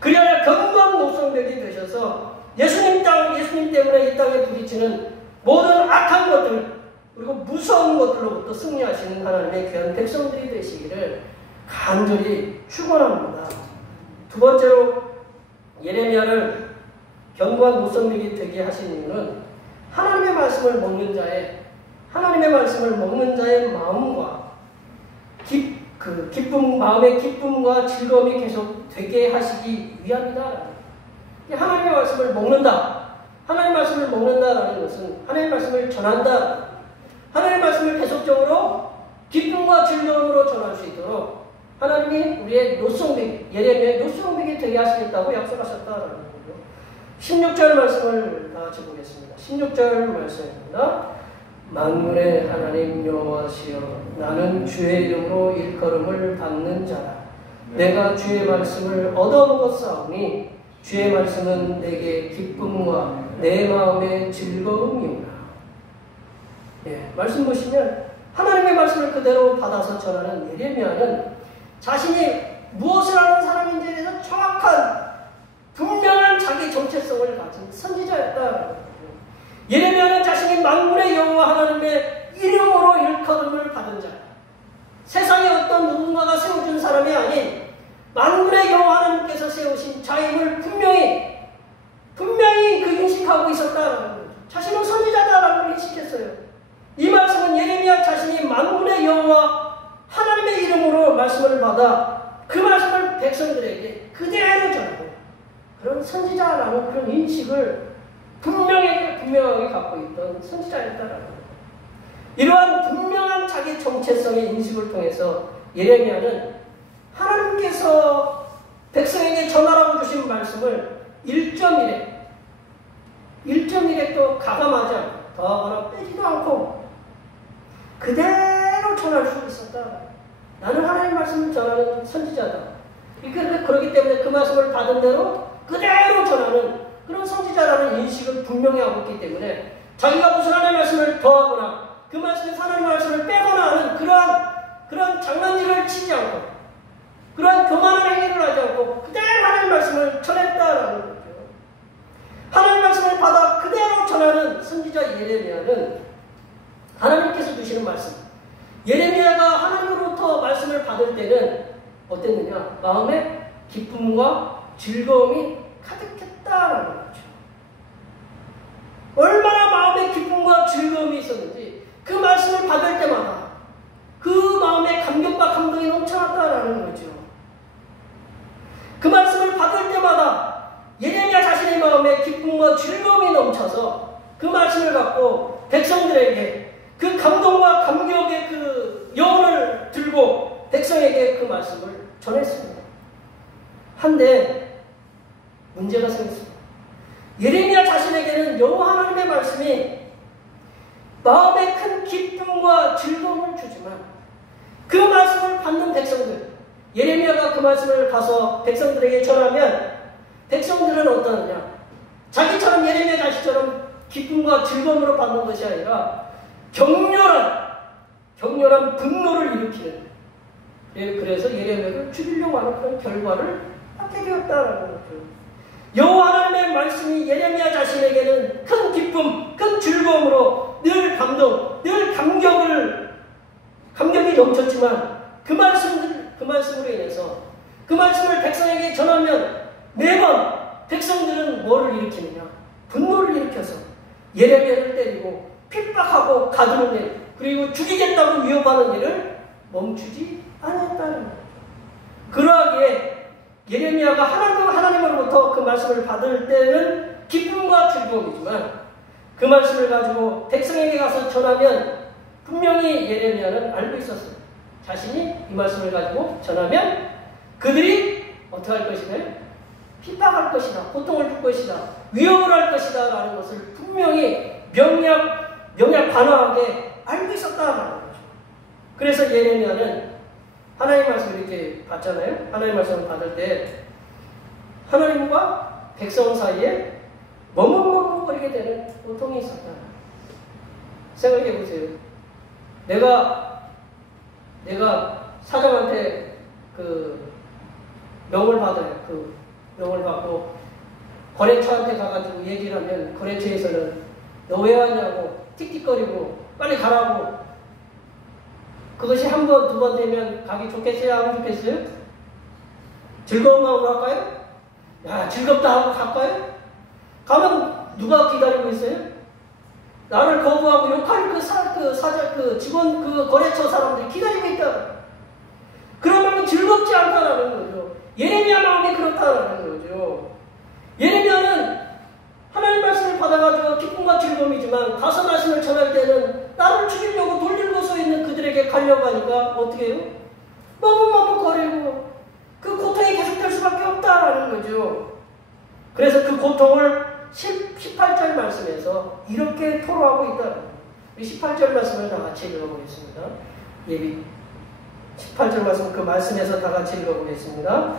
그래야 견고한 노성맥이 되셔서 예수님 때문에 이 땅에 부딪히는 모든 악한 것들 그리고 무서운 것들로부터 승리하시는 하나님의 귀한 백성들이 되시기를 간절히 축원합니다. 두 번째로 예레미야를 견고한 노성맥이 되게 하신 이유는 하나님의 말씀을 먹는 자의 마음과 마음의 기쁨과 즐거움이 계속 되게 하시기 위함이다. 하나님의 말씀을 먹는다. 하나님의 말씀을 먹는다라는 것은 하나님의 말씀을 전한다. 하나님의 말씀을 계속적으로 기쁨과 즐거움으로 전할 수 있도록 하나님이 우리의 노성맥, 예레미야의 노성맥이 되게 하시겠다고 약속하셨다라는 거죠. 16절 말씀을 다 같이 보겠습니다. 16절 말씀입니다. 만군의 하나님 여호와시여 나는 주의 이름으로 일컬음을 받는 자라. 내가 주의 말씀을 얻어먹었사오니 주의 말씀은 내게 기쁨과 내 마음의 즐거움이오라. 예, 말씀 보시면 하나님의 말씀을 그대로 받아서 전하는 예레미야는 자신이 무엇을 하는 사람인지에 대해서 정확한 분명한 자기 정체성을 가진 선지자였다. 예레미야는 자신이 만군의 여호와 하나님의 이름으로 일컬음을 받은 자, 세상에 어떤 누군가가 세워준 사람이 아닌 만군의 여호와 하나님께서 세우신 자임을 분명히 그 인식하고 있었다라는 거죠. 자신은 선지자다라는 걸 인식했어요. 이 말씀은 예레미야 자신이 만군의 여호와 하나님의 이름으로 말씀을 받아 그 말씀을 백성들에게 그대로 전하고 그런 선지자라는 그런 인식을 분명하게 갖고 있던 선지자였다라는 거예요. 이러한 분명한 자기 정체성의 인식을 통해서 예레미야는 하나님께서 백성에게 전하라고 주신 말씀을 1.1획도 가감하지 않고 더하거나 빼지도 않고 그대로 전할 수 있었다. 나는 하나님 말씀을 전하는 선지자다. 그렇기 때문에 그 말씀을 받은 대로 그대로 전하는 그런 선지자라는 인식을 분명히 하고 있기 때문에 자기가 무슨 하나님의 말씀을 더하거나 그 말씀에서 하나님의 말씀을 빼거나 하는 그러한 장난질을 치지 않고 그러한 교만한 행위를 하지 않고 그대로 하나님의 말씀을 전했다라는 거죠. 하나님의 말씀을 받아 그대로 전하는 선지자 예레미야는 하나님께서 주시는 말씀, 예레미야가 하나님으로부터 말씀을 받을 때는 어땠느냐? 마음에 기쁨과 즐거움이 가득했다라는 거죠. 얼마나 마음에 기쁨과 즐거움이 있었는지 그 말씀을 받을 때마다 그 마음에 감격과 감동이 넘쳐났다라는 거죠. 그 말씀을 받을 때마다 예레미야 자신의 마음에 기쁨과 즐거움이 넘쳐서 그 말씀을 갖고 백성들에게 그 감동과 감격의 그 여운을 들고 백성에게 그 말씀을 전했습니다. 한데 문제가 생겼습니다. 예레미야 자신에게는 여호와 하나님의 말씀이 마음에 큰 기쁨과 즐거움을 주지만 그 말씀을 받는 백성들, 예레미야가 그 말씀을 가서 백성들에게 전하면 백성들은 어떠느냐? 자기처럼 예레미야 자신처럼 기쁨과 즐거움으로 받는 것이 아니라 격렬한 분노를 일으키는, 그래서 예레미야를 죽이려고 하는 그런 결과를 갖게 되었다라는 거죠. 여호와 하나님의 말씀이 예레미야 자신에게는 큰 기쁨, 큰 즐거움으로 늘 감동, 늘 감격이 넘쳤지만 그 말씀으로 인해서 그 말씀을 백성에게 전하면 매번 백성들은 뭐를 일으키느냐? 분노를 일으켜서 예레미야를 때리고 핍박하고 가두는 일, 그리고 죽이겠다고 위협하는 일을 멈추지 않았다는 거죠. 그러하기에 예레미야가 하나님으로부터 그 말씀을 받을 때는 기쁨과 즐거움이지만 그 말씀을 가지고 백성에게 가서 전하면 분명히 예레미야는 알고 있었어요. 자신이 이 말씀을 가지고 전하면 그들이 어떻게 할 것이냐? 핍박할 것이다. 고통을 줄 것이다. 위협을 할 것이다. 라는 것을 분명히 명약 관화하게 알고 있었다라는 거죠. 그래서 예레미야는 하나님 말씀을 이렇게 받잖아요. 하나님 말씀을 받을 때 하나님과 백성 사이에 머뭇머뭇거리게 되는 고통이 있었다. 생각해 보세요. 내가 사장한테 그 명을 받아요. 그 명을 받고 거래처한테 가가지고 얘기를 하면 거래처에서는 너 왜 왔냐고 틱틱거리고 빨리 가라고. 그것이 한 번, 두 번 되면 가기 좋겠어요? 안 좋겠어요? 즐거운 마음으로 할까요? 야, 즐겁다 하고 갈까요? 가면 누가 기다리고 있어요? 나를 거부하고 욕할 그 직원, 그 거래처 사람들이 기다리고 있다. 그러면 즐겁지 않다라는 거죠. 예레미야 마음이 그렇다라는 거죠. 예레미야는 하나님 말씀을 받아가지고 기쁨과 즐거움이지만 가서 말씀을 전할 때는 나를 죽이려고 돌들고 서 있는 그들에게 가려고 하니까 어떻게 해요? 머뭇머뭇거리고 그 고통이 계속될 수밖에 없다라는 거죠. 그래서 그 고통을 18절 말씀에서 이렇게 토로하고 있다. 18절 말씀을 다 같이 읽어보겠습니다. 18절 말씀, 그 말씀에서 다 같이 읽어보겠습니다.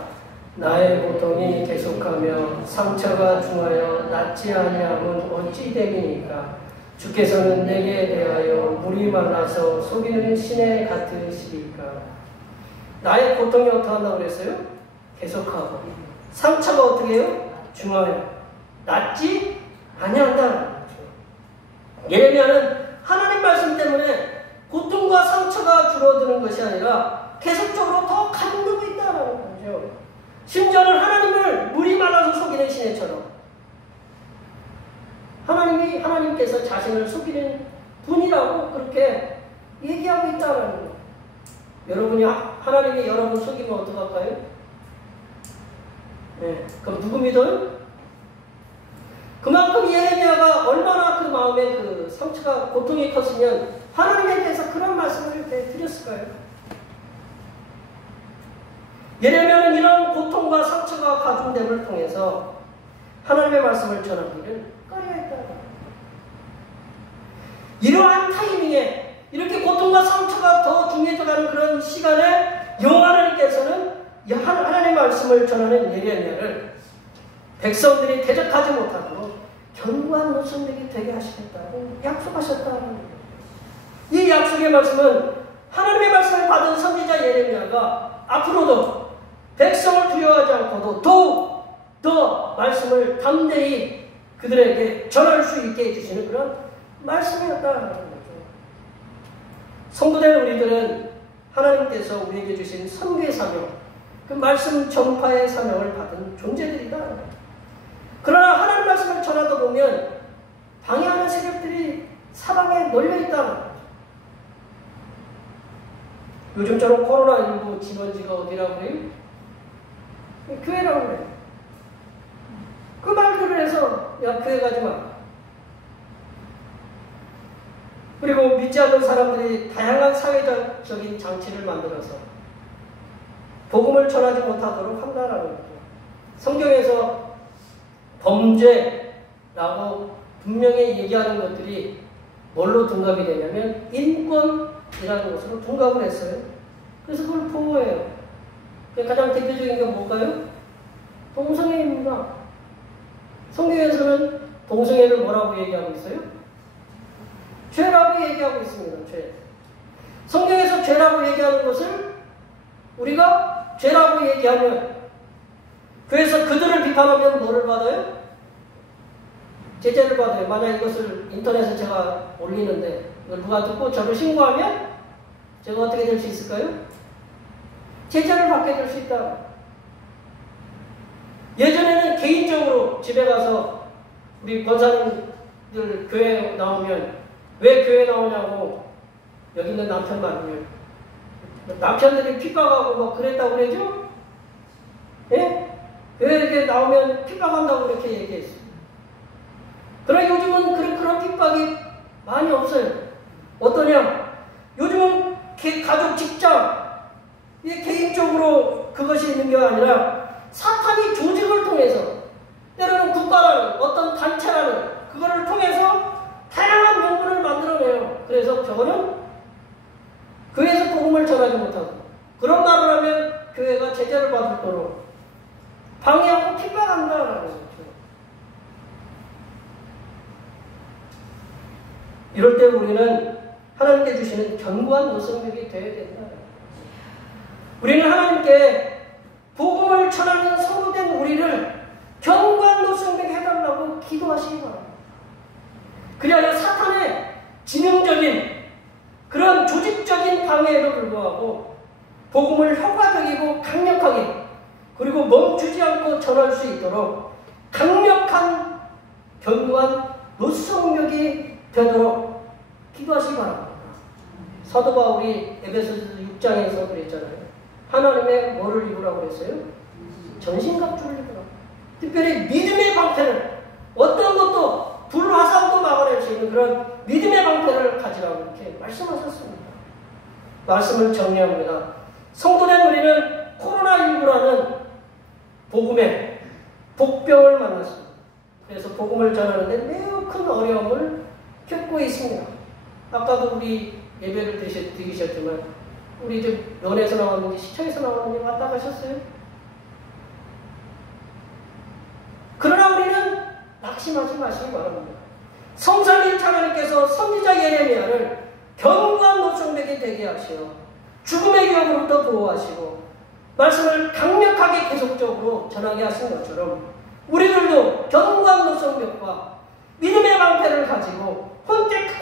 나의 고통이 계속하며 상처가 중하여 낫지 아니함은 어찌 됨이니까? 주께서는 내게 대하여 물이 말라서 속이는 시내 같으시리까? 나의 고통이 어떻게 한다고 그랬어요? 계속하고 상처가 어떻게 해요? 중하여 낫지 아니한다는 거죠. 예레미야는 하나님 말씀 때문에 고통과 상처가 줄어드는 것이 아니라 계속적으로 더 가득하고 있다는 거죠. 심지어는 하나님을 물이 말라서 속이는 시내처럼 하나님께서 자신을 속이는 분이라고 그렇게 얘기하고 있다는 거예요. 여러분이 하나님이 여러분 속이면 어떡할까요? 네, 그럼 누구 믿어요? 그만큼 예레미야가 얼마나 그 마음에 그 상처가 고통이 컸으면 하나님에 대해서 그런 말씀을 이렇게 드렸을까요? 예레미야는 이런 고통과 상처가 가중됨을 통해서 하나님의 말씀을 전하기를 꺼려했다. 이러한 타이밍에 이렇게 고통과 상처가 더 중요해져가는 그런 시간에 여호와 하나님께서는 하나님의 말씀을 전하는 예레미야를 백성들이 대적하지 못하도록 견고한 노선력이 되게 하시겠다고 약속하셨다는 거예요. 이 약속의 말씀은 하나님의 말씀을 받은 선지자 예레미야가 앞으로도 백성을 두려워하지 않고도 더욱 더 말씀을 담대히 그들에게 전할 수 있게 해주시는 그런 말씀이었다는 거죠. 성도된 우리들은 하나님께서 우리에게 주신 선교의 사명, 그 말씀 전파의 사명을 받은 존재들이다. 그러나 하나님 말씀을 전하다 보면 방해하는 세력들이 사방에 널려있다는 거죠. 요즘처럼 코로나19 진원지가 어디라고 그래요? 교회라고 그래요. 그 말들을 해서 야 교회 가지 마. 그리고 믿지 않는 사람들이 다양한 사회적인 장치를 만들어서 복음을 전하지 못하도록 한다라는 거죠. 성경에서 범죄라고 분명히 얘기하는 것들이 뭘로 둔갑이 되냐면 인권이라는 것으로 둔갑을 했어요. 그래서 그걸 보호해요. 가장 대표적인 게 뭘까요? 동성애입니다. 성경에서는 동성애를 뭐라고 얘기하고 있어요? 죄라고 얘기하고 있습니다. 죄. 성경에서 죄라고 얘기하는 것을 우리가 죄라고 얘기하면, 그래서 그들을 비판하면 뭐를 받아요? 제재를 받아요. 만약 이것을 인터넷에 제가 올리는데 이걸 누가 듣고 저를 신고하면 제가 어떻게 될 수 있을까요? 제재를 받게 될 수 있다. 예전에는 개인적으로 집에 가서 우리 권사님들 교회 나오면 왜 교회 나오냐고 여기 있는 남편 말이에요. 남편들이 핍박하고 막 그랬다고 그러죠? 예? 왜 이렇게 나오면 핍박한다고 그렇게 얘기했어요. 그러나 요즘은 그런 핍박이 많이 없어요. 어떠냐? 요즘은 가족, 직장, 개인적으로 그것이 있는 게 아니라 사탄이 조직을 통해서, 때로는 국가라는 어떤 단체라는 그거를 통해서 다양한 명분을 만들어내요. 그래서 저거는 교회에서 복음을 전하지 못하고 그런 말을 하면 교회가 제재를 받도록 방해하고 핍박한다라는 거죠. 이럴 때 우리는 하나님께 주시는 견고한 노선력이 되어야 된다. 우리는 하나님께 복음을 전하는 성도된 우리를 견고한 노선력이 해달라고 기도하시기 바랍니다. 그리하여 사탄의 지능적인 그런 조직적인 방해에도 불구하고 복음을 효과적이고 강력하게 그리고 멈추지 않고 전할 수 있도록 강력한 견고한 노선력이 되도록 기도하시기 바랍니다. 사도 바울이 에베소서 6장에서 그랬잖아요. 하나님의 뭐를 입으라고 그랬어요? 전신갑주를 입으라고. 특별히 믿음의 방패를, 어떤 것도 불화살도 막아낼 수 있는 그런 믿음의 방패를 가지라고 이렇게 말씀하셨습니다. 말씀을 정리합니다. 성도된 우리는 코로나19라는 복음의 복병을 만났습니다. 그래서 복음을 전하는데 매우 큰 어려움을 겪고 있습니다. 아까도 우리 예배를 드리셨지만 우리 집 면에서 나왔는지 시청에서 나왔는지 왔다 가셨어요? 그러나 우리는 낙심하지 마시기 바랍니다. 성삼위일체 하나님께서 선지자 예레미야를 견고한 노선력이 되게 하시어 죽음의 위협으로부터 보호하시고 말씀을 강력하게 계속적으로 전하게 하신 것처럼 우리들도 견고한 노선력과 믿음의 방패를 가지고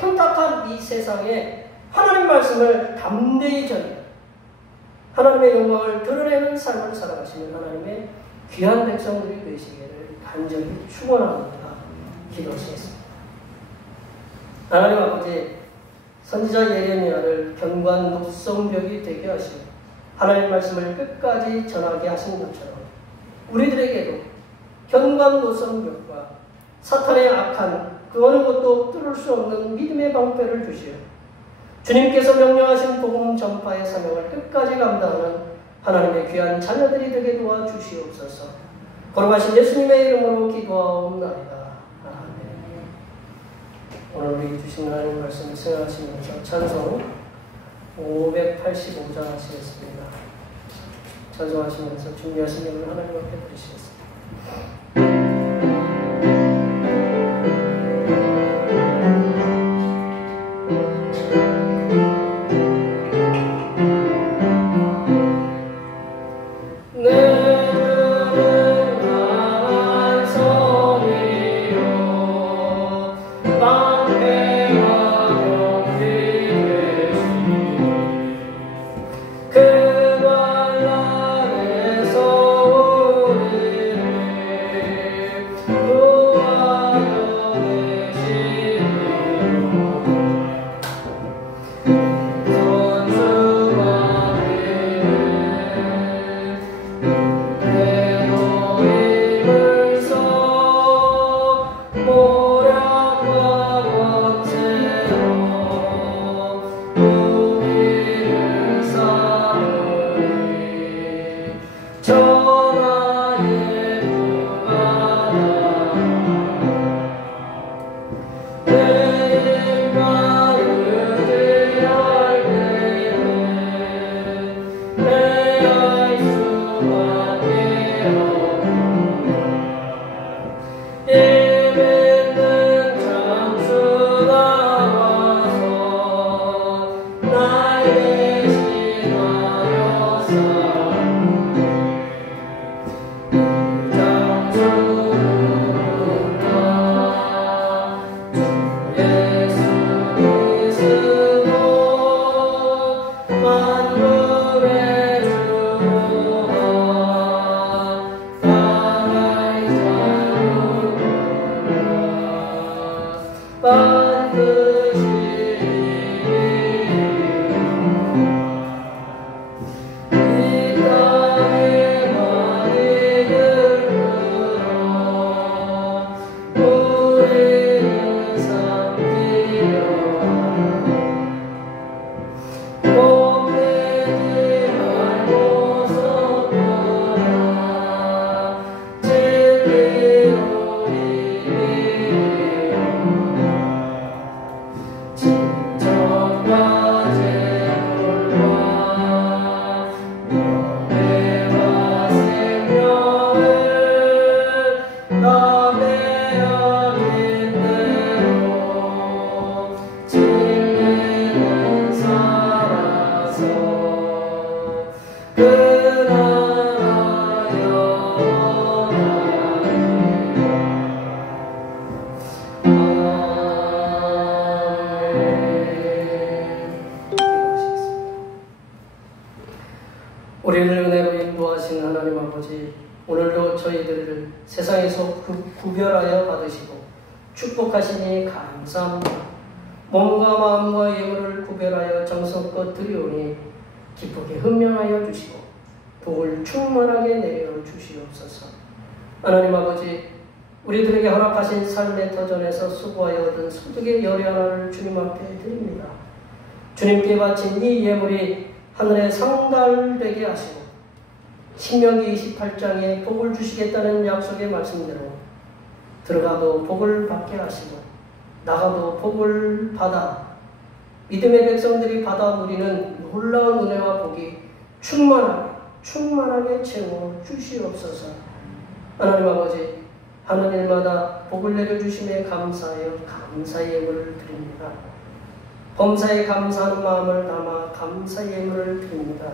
혼탁한 이 세상에 하나님 말씀을 담대히 전해 하나님의 영광을 드러내는 삶을 살아가시는 하나님의 귀한 백성들이 되시기를 간절히 축원합니다. 기도하시겠습니다. 하나님 아버지, 선지자 예레미야를 견고한 노선벽이 되게 하시고 하나님 말씀을 끝까지 전하게 하신 것처럼 우리들에게도 견고한 노선벽과 사탄의 악한 그 어느 것도 뚫을 수 없는 믿음의 방패를 주시어 주님께서 명령하신 복음 전파의 사명을 끝까지 감당하는 하나님의 귀한 자녀들이 되게 도와주시옵소서. 걸어가신 예수님의 이름으로 기도하옵나이다. 아멘. 오늘 우리 주신 하나님 말씀을 생각하시면서 찬송 585장 하시겠습니다. 찬송하시면서 준비하신 예물을 하나님 앞에 드리시겠습니다. 우리를 은혜로 인도하신 하나님 아버지, 오늘도 저희들을 세상에서 구별하여 받으시고 축복하시니 감사합니다. 몸과 마음과 예물을 구별하여 정성껏 드리오니 기쁘게 흠명하여 주시고 복을 충만하게 내려 주시옵소서. 하나님 아버지, 우리들에게 허락하신 삶의 터전에서 수고하여 얻은 소득의 열의 하나를 주님 앞에 드립니다. 주님께 바친 이 예물이 하늘에 상달되게 하시고 신명기 28장에 복을 주시겠다는 약속의 말씀대로 들어가도 복을 받게 하시고 나가도 복을 받아 믿음의 백성들이 받아 누리는 놀라운 은혜와 복이 충만하게 채워 주시옵소서. 하나님 아버지, 하는 일마다 복을 내려주심에 감사하여 감사의 예물을 드립니다. 범사에 감사하는 마음을 담아 감사의 예물을 드립니다.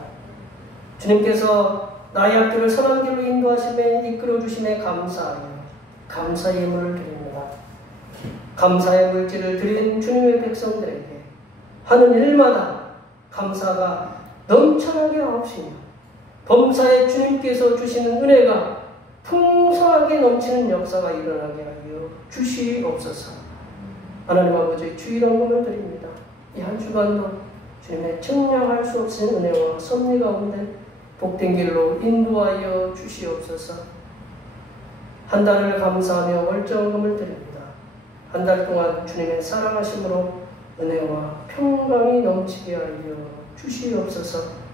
주님께서 나의 앞길을 선한 길로 인도하심에 이끌어주심에 감사하여 감사의 예물을 드립니다. 감사의 물질을 드린 주님의 백성들에게 하는 일마다 감사가 넘쳐나게 하옵시며 범사에 주님께서 주시는 은혜가 풍성하게 넘치는 역사가 일어나게 하여 주시옵소서. 하나님 아버지, 주일헌금을 드립니다. 이 한 주간도 주님의 청량할 수 없는 은혜와 섭리 가운데 복된 길로 인도하여 주시옵소서. 한 달을 감사하며 월정금을 드립니다. 한 달 동안 주님의 사랑하심으로 은혜와 평강이 넘치게 하여 주시옵소서.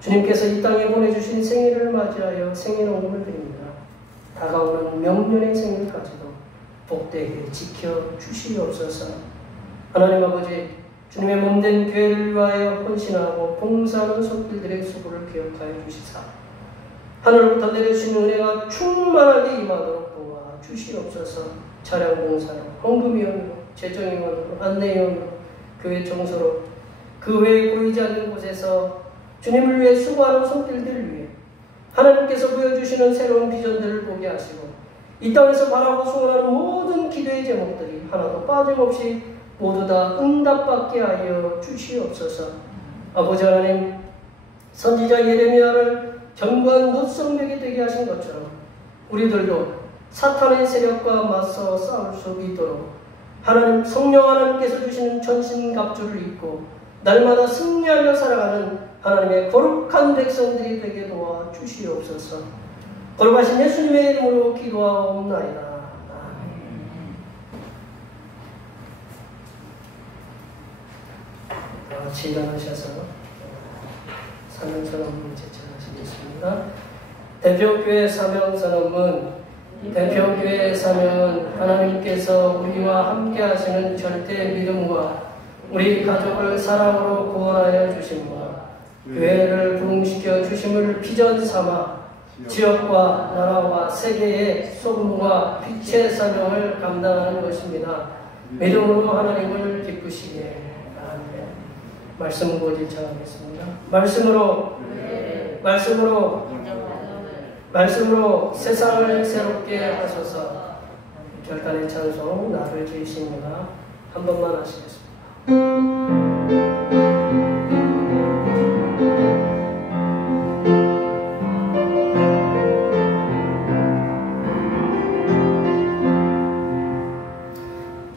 주님께서 이 땅에 보내주신 생일을 맞이하여 생일헌금을 드립니다. 다가오는 명년의 생일까지도 복되게 지켜주시옵소서. 하나님 아버지, 주님의 몸된 교회를 위하여 헌신하고 봉사하는 손길들의 수고를 기억하여 주시사 하늘로부터 내려주시는 은혜가 충만하게 임하도록 도와주시옵소서. 차량봉사로, 헌금위원으로, 재정위원으로, 안내위원으로, 교회 청소로, 그 외에 보이지 않는 곳에서 주님을 위해 수고하는 손길들을 위해 하나님께서 보여주시는 새로운 비전들을 보게 하시고 이 땅에서 바라고 소원하는 모든 기도의 제목들이 하나도 빠짐없이 모두 다 응답받게 하여 주시옵소서. 아버지 하나님, 선지자 예레미야를 견고한 놋성벽이 되게 하신 것처럼 우리들도 사탄의 세력과 맞서 싸울 수 있도록 하나님, 성령 하나님께서 주시는 전신갑주를 입고 날마다 승리하며 살아가는 하나님의 거룩한 백성들이 되게 도와 도와주시옵소서. 거룩하신 예수님의 이름으로 기도하옵나이다. 같이 일어나셔서 사명선언문 제청하시겠습니다. 대표교회 사명선언문. 대표교회의 사명은 하나님께서 우리와 함께 하시는 절대 믿음과 우리 가족을 사랑으로 구원하여 주심과 교회를 부흥시켜 주심을 비전 삼아 지역과 나라와 세계의 소금과 빛의 사명을 감당하는 것입니다. 믿음으로 하나님을 기쁘시게. 아멘. 말씀 고지 청하겠습니다. 말씀으로 세상을 새롭게 하소서. 결단의 찬송 나를 지으십니다. 한 번만 하시겠습니다.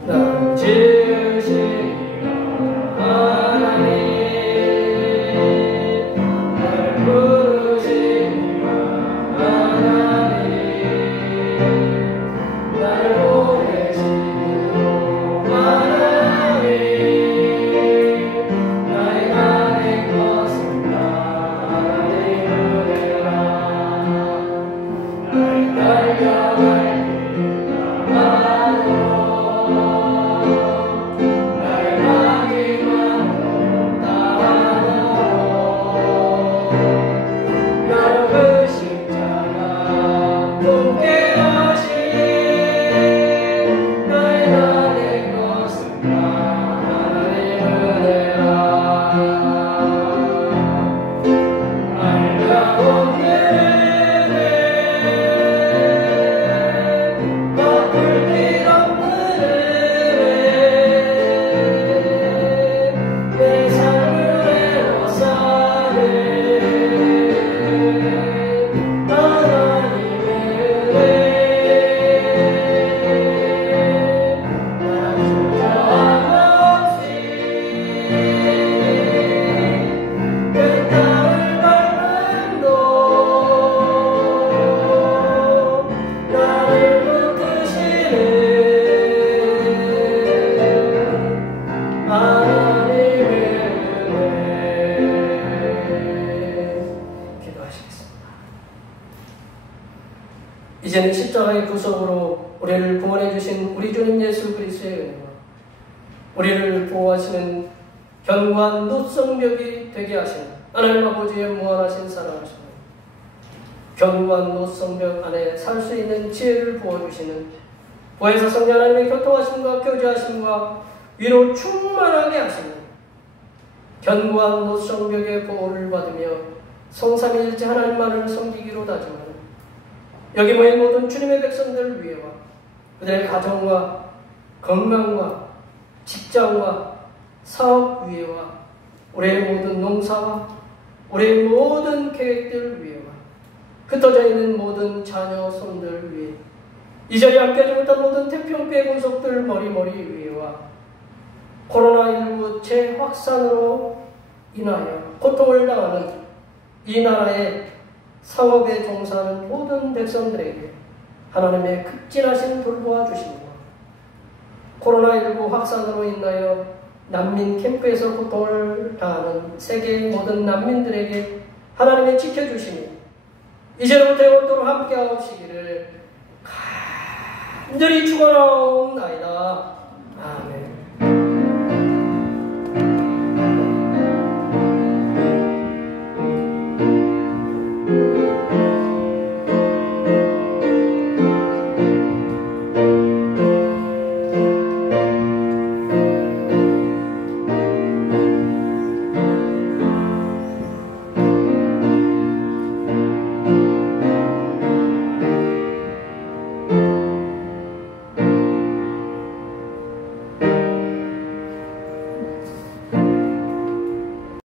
나를 지으시니라 하나님, 나를 부르시니라 하나님, 나를 보내시니라 하나님, 나의 가는 것은 하나님을 내라, 나의 달려갈 길 나만으로 이제는 십자가의 구속으로 우리를 구원해 주신 우리 주님 예수 그리스도의 은혜와 우리를 보호하시는 견고한 노성벽이 되게 하시는 하나님 아버지의 무한하신 사랑하시는 견고한 노성벽 안에 살 수 있는 지혜를 부어주시는 보혜사 성령 하나님의 교통하심과 교제하심과 위로 충만하게 하시는 견고한 노성벽의 보호를 받으며 성삼위일체 하나님만을 섬기기로 다짐하는 여기 모인 모든 주님의 백성들 위에와 그들의 가정과 건강과 직장과 사업 위에와 우리의 모든 농사와 우리의 모든 계획들 위에와 흩어져 있는 모든 자녀 손들 위에 이 자리에 함께하지 못한 모든 태평교회 군속들 머리머리 위에와 코로나19 재확산으로 인하여 고통을 당하는 이 나라의 상업에 종사하는 모든 백성들에게 하나님의 극진하신 돌보아 주심과 코로나19 확산으로 인하여 난민 캠프에서 고통을 당하는 세계의 모든 난민들에게 하나님의 지켜주심이 이제로부터 영원토록 함께하옵시기를 간절히 축원하옵나이다. 아멘.